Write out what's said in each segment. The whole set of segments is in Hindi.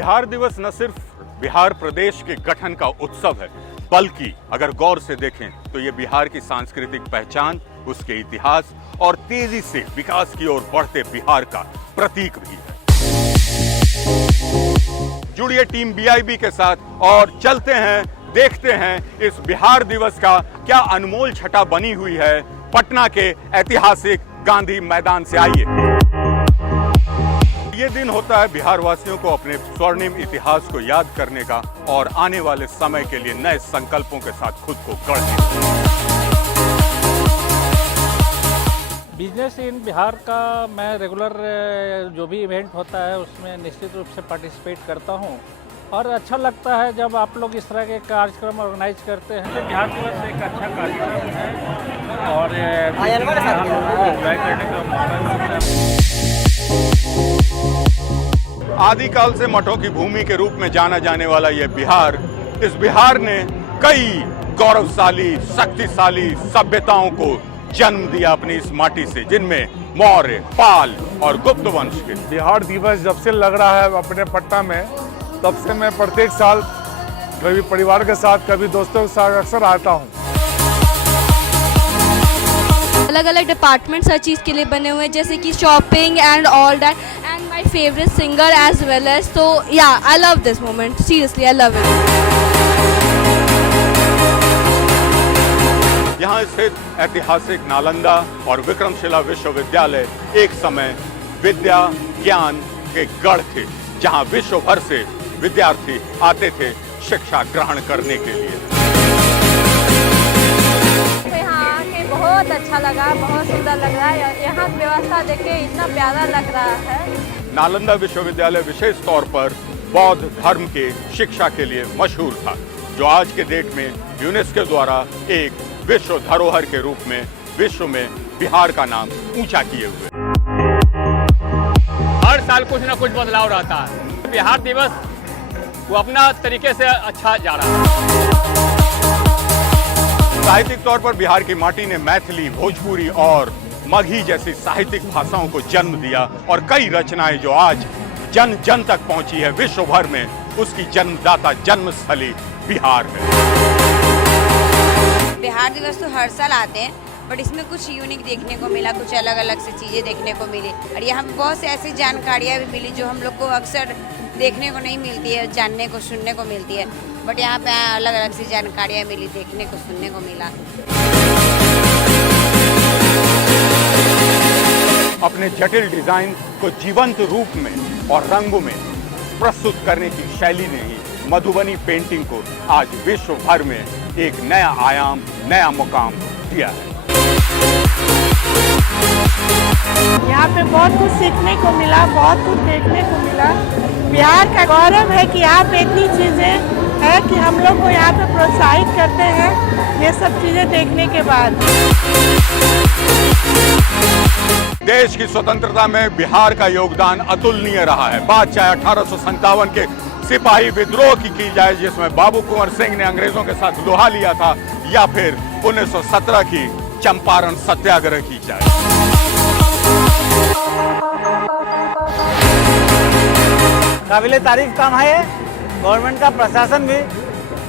बिहार दिवस न सिर्फ बिहार प्रदेश के गठन का उत्सव है, बल्कि अगर गौर से देखें तो ये बिहार की सांस्कृतिक पहचान, उसके इतिहास और तेजी से विकास की ओर बढ़ते बिहार का प्रतीक भी है। जुड़िए टीम बीआईबी के साथ और चलते हैं, देखते हैं इस बिहार दिवस का क्या अनमोल छटा बनी हुई है पटना के ऐतिहासिक गांधी मैदान से। आइए। ये दिन होता है बिहार वासियों को अपने स्वर्णिम इतिहास को याद करने का और आने वाले समय के लिए नए संकल्पों के साथ खुद को गढ़ने का। बिजनेस इन बिहार का मैं रेगुलर जो भी इवेंट होता है उसमें निश्चित रूप से पार्टिसिपेट करता हूं और अच्छा लगता है जब आप लोग इस तरह के कार्यक्रम ऑर्गेनाइज करते हैं। तो बिहार दिवस एक अच्छा कार्यक्रम है और एंजॉय करने का मौका मिलता है। आदिकाल से मठों की भूमि के रूप में जाना जाने वाला यह बिहार, इस बिहार ने कई गौरवशाली, शक्तिशाली सभ्यताओं को जन्म दिया अपनी इस माटी से, जिनमें मौर्य, पाल और गुप्त वंश के। बिहार दिवस जब से लग रहा है अपने पटना में, तब से मैं प्रत्येक साल कभी परिवार के साथ, कभी दोस्तों के साथ अक्सर आता हूँ। अलग अलग डिपार्टमेंट्स हर चीज़ के लिए बने हुए हैं, जैसे कि shopping and all that, and my favourite singer as well as. तो या I love this moment, seriously I love it. यहाँ स्थित ऐतिहासिक नालंदा और विक्रमशिला विश्वविद्यालय एक समय विद्या ज्ञान के गढ़ थे, जहाँ विश्व भर से विद्यार्थी आते थे शिक्षा ग्रहण करने के लिए। यहाँ के बहुत अच्छा लगा, बहुत सुंदर लग रहा है। यहाँ की व्यवस्था देख के इतना प्यारा लग रहा है। नालंदा विश्वविद्यालय विशेष तौर पर बौद्ध धर्म के शिक्षा के लिए मशहूर था, जो आज के डेट में यूनेस्को द्वारा एक विश्व धरोहर के रूप में विश्व में बिहार का नाम ऊंचा किए हुए। हर साल कुछ ना कुछ बदलाव रहता है। बिहार दिवस वो अपना तरीके से अच्छा जा रहा है। साहित्यिक तौर पर बिहार की माटी ने मैथिली, भोजपुरी और मगही जैसी साहित्यिक भाषाओं को जन्म दिया और कई रचनाएं जो आज जन जन तक पहुंची है विश्व भर में, उसकी जन्मदाता जन्मस्थली बिहार है। बिहार दिवस तो हर साल आते हैं, बट इसमें कुछ यूनिक देखने को मिला, कुछ अलग अलग से चीज़ें देखने को मिली और यहाँ पे बहुत से ऐसी जानकारियाँ भी मिली जो हम लोग को अक्सर देखने को नहीं मिलती है, जानने को, सुनने को मिलती है। बट यहाँ पे अलग अलग सी जानकारियाँ मिली, देखने को, सुनने को मिला। अपने जटिल डिजाइन को जीवंत रूप में और रंगों में प्रस्तुत करने की शैली ने ही मधुबनी पेंटिंग को आज विश्व भर में एक नया आयाम, नया मुकाम दिया है। यहाँ पे बहुत कुछ सीखने को मिला, बहुत कुछ देखने को मिला। बिहार का गौरव है कि यहाँ पे इतनी चीज़ें है कि हम लोग को यहाँ पे प्रोत्साहित करते हैं ये सब चीज़ें देखने के बाद। देश की स्वतंत्रता में बिहार का योगदान अतुलनीय रहा है। बात चाहे 1857 के सिपाही विद्रोह की जाए, जिसमें बाबू कुंवर सिंह ने अंग्रेजों के साथ लोहा लिया था, या फिर 1917 की चंपारण सत्याग्रह की जाए। काबिले तारीफ काम है, गवर्नमेंट का प्रशासन भी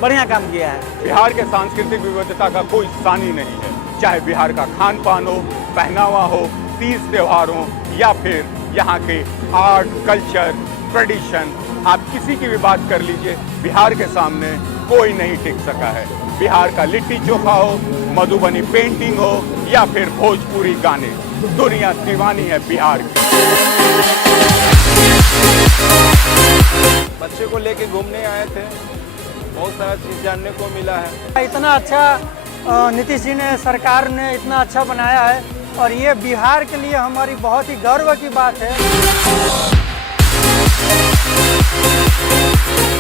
बढ़िया काम किया है। बिहार के सांस्कृतिक विविधता का कोई सानी नहीं है, चाहे बिहार का खान पान हो, पहनावा हो, तीज त्योहार हो, या फिर यहाँ के आर्ट, कल्चर, ट्रेडिशन, आप किसी की भी बात कर लीजिए, बिहार के सामने कोई नहीं टिक सका है। बिहार का लिट्टी चोखा हो, मधुबनी पेंटिंग हो, या फिर भोजपुरी गाने, दुनिया दीवानी है बिहार की। बच्चे को लेके घूमने आए थे, बहुत सारा चीज जानने को मिला है। इतना अच्छा नीतीश जी ने, सरकार ने इतना अच्छा बनाया है और ये बिहार के लिए हमारी बहुत ही गर्व की बात है।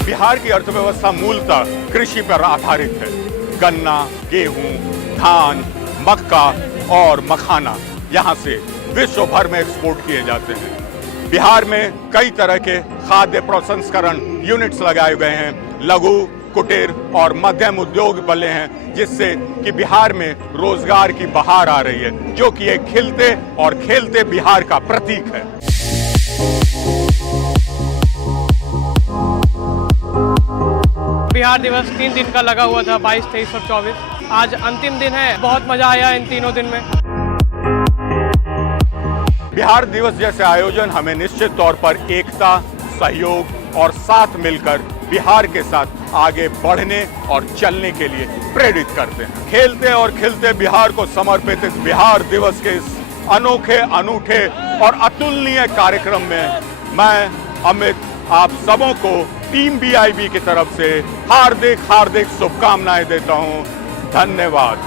बिहार की अर्थव्यवस्था मूलतः कृषि पर आधारित है। गन्ना, गेहूं, धान, मक्का और मखाना यहाँ से विश्व भर में एक्सपोर्ट किए जाते हैं। बिहार में कई तरह के खाद्य प्रसंस्करण यूनिट्स लगाए गए हैं, लघु, कुटीर और मध्यम उद्योग बने हैं, जिससे कि बिहार में रोजगार की बहार आ रही है, जो कि एक खिलते और खेलते बिहार का प्रतीक है। बिहार दिवस 3 दिन का लगा हुआ था, 22, 23 और 24। आज अंतिम दिन है, बहुत मजा आया इन तीनों दिन में। बिहार दिवस जैसे आयोजन हमें निश्चित तौर पर एकता, सहयोग और साथ मिलकर बिहार के साथ आगे बढ़ने और चलने के लिए प्रेरित करते हैं। खेलते और खिलते बिहार को समर्पित इस बिहार दिवस के इस अनोखे, अनूठे और अतुलनीय कार्यक्रम में मैं अमित आप सबों को टीम BIB की तरफ से हार्दिक शुभकामनाएं देता हूं। धन्यवाद।